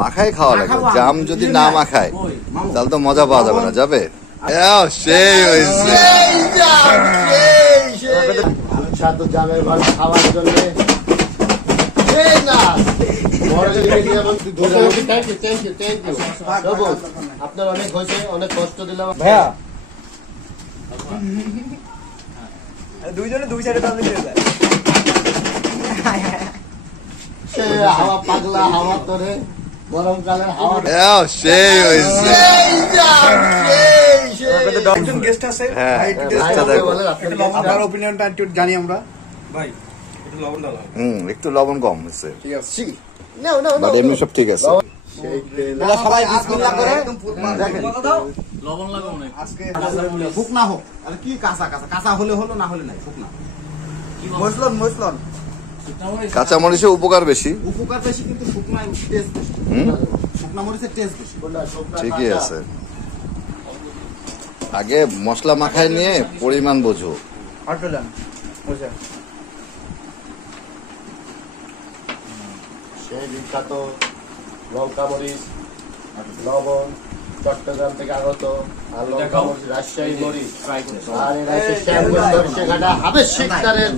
মাখাই খাওয়া লাগে, জাম যদি না মাখায় তাহলে তো মজা পাওয়া যাবে না। যাবে সেই হয়েছে জামের ভাত খাওয়ার জন্য আপনার অনেক হয়েছে, অনেক কষ্ট দিলাম ভাইয়া। দুইজনে দুই সাইডে টানলে দিয়ে যায়। হাওয়া পাগলা, হাওয়া তোরে গরমকালের হাওয়া সেই হয়েছে। একজন গেস্ট আছে, আপনার ওপিনিয়নটা একটু জানি আমরা। ভাই একটু লবণ ডালা, একটু লবণ কম হয়েছে, ঠিক আছে। বাট এমনি সব ঠিক আছে। সবাই বিসমিল্লাহ করে লবণ লাগাও না আজকে, ফুক না হোক। আর কি কাঁচা কাঁচা কাঁচা হলে হলো, না হলে নাই, ফুক না। মসলন মসলন কাঁচা মরিচের উপকার বেশি, উপকার বেশি, কিন্তু শুকনা টেস্ট বেশি। শুকনা মরিচের টেস্ট বেশি। ঠিকই আছে। আগে মশলা মাখায় নিয়ে পরিমাণ বোঝো। সেই বিখ্যাত লঙ্কা মরিচ, লবণ চট্টগ্রাম থেকে আগত, আর লঙ্কা মরিচ রাজশাহী মরিচ, আর এরা হচ্ছে শ্যামগঞ্জ সরিষা ঘাটা আবেশিকতারের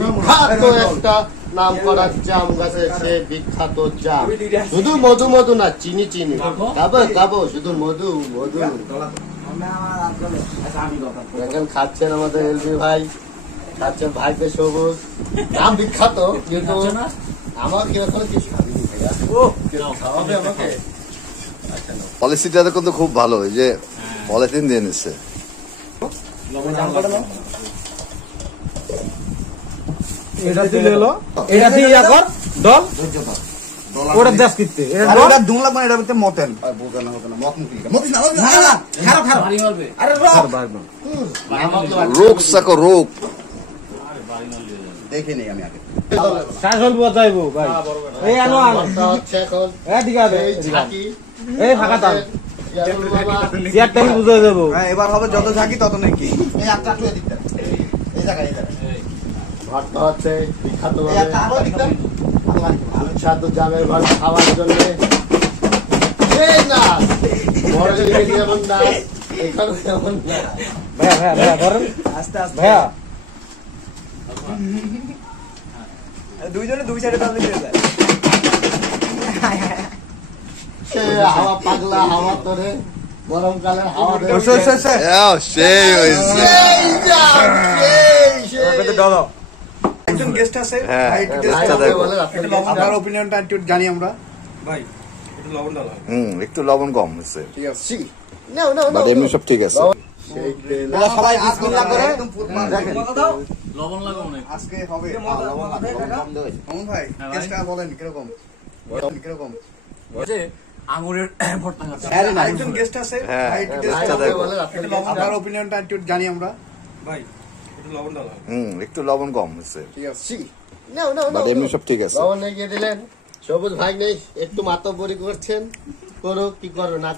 বিখ্যাত একটা নাম করা জাম গাছের সে বিখ্যাত জাম। শুধু মধু মধু না, চিনি চিনি খাবো খাবো, শুধু মধু মধু। এখন খাচ্ছেন আমাদের এলবি ভাই, খাচ্ছেন ভাইকে সবুজ, নাম বিখ্যাত, কিন্তু আমার কিরকম কিছু খাওয়াবে আমাকে। পলিসিটা কিন্তু খুব ভালো, এই যে পলিথিন দিয়ে নিচ্ছে। এটা দিলে হলো, এটা দিয়ে ইয়া কর দল ওটা দেশ কিনতে, এটা ওটা দুম লাগবে, এটা বলতে মতেন আর বোঝানো হবে না, মত মুখি মতিস না, না খারাপ খারাপ ভারী মারবে। আরে রোগ সাকো রোগ, আরে ভারী মারলে দেখে নেই আমি আগে শাসল বজাইবো ভাই। এই আনো আনো হচ্ছে এখন এই দিকে আবে, ঝাঁকি এই ফাঁকা তাল চেয়ার টাইম বুঝে যাবো। হ্যাঁ এবার হবে যত ঝাঁকি তত নাকি। এই একটা টুয়ে দিতে, এই জায়গায় এই জায়গায় ভর্তা হচ্ছে বিখ্যাত ভাবে জামের ভাত খাওয়ার জন্য। এই না বড় যদি এমন না, এখানে এমন না। ভাইয়া ভাইয়া ভাইয়া ধরেন আস্তে আস্তে ভাইয়া। দুইজনে দুই সাইডে টানলে দিয়ে যায়। সে হাওয়া পাগলা, হাওয়া তোরে গরমকালের হাওয়া সেই হয়েছে। একজন গেস্ট আছে, আপনার ওপিনিয়নটা একটু জানি আমরা। ভাই একটু লবণ ডালা, একটু লবণ কম হয়েছে, ঠিক আছে। বাট এমনি সব ঠিক আছে। সবাই বিসমিল্লাহ করে লবণ লাগাও না আজকে হবে। লবণ ভাই টেস্টটা বলেন কিরকম, কিরকম আঙুরের ভর্তা খাচ্ছে। একজন গেস্ট আছে, আপনার ওপিনিয়নটা একটু জানি আমরা। ভাই একটু লবণ ডালা, একটু লবণ কম হয়েছে, ঠিক আছে। বাট এমনি সব ঠিক আছে। লবণ গিয়ে দিলেন, সবুজ ভাই নেই একটু মাতব্বরি করছেন, করো কি করো না।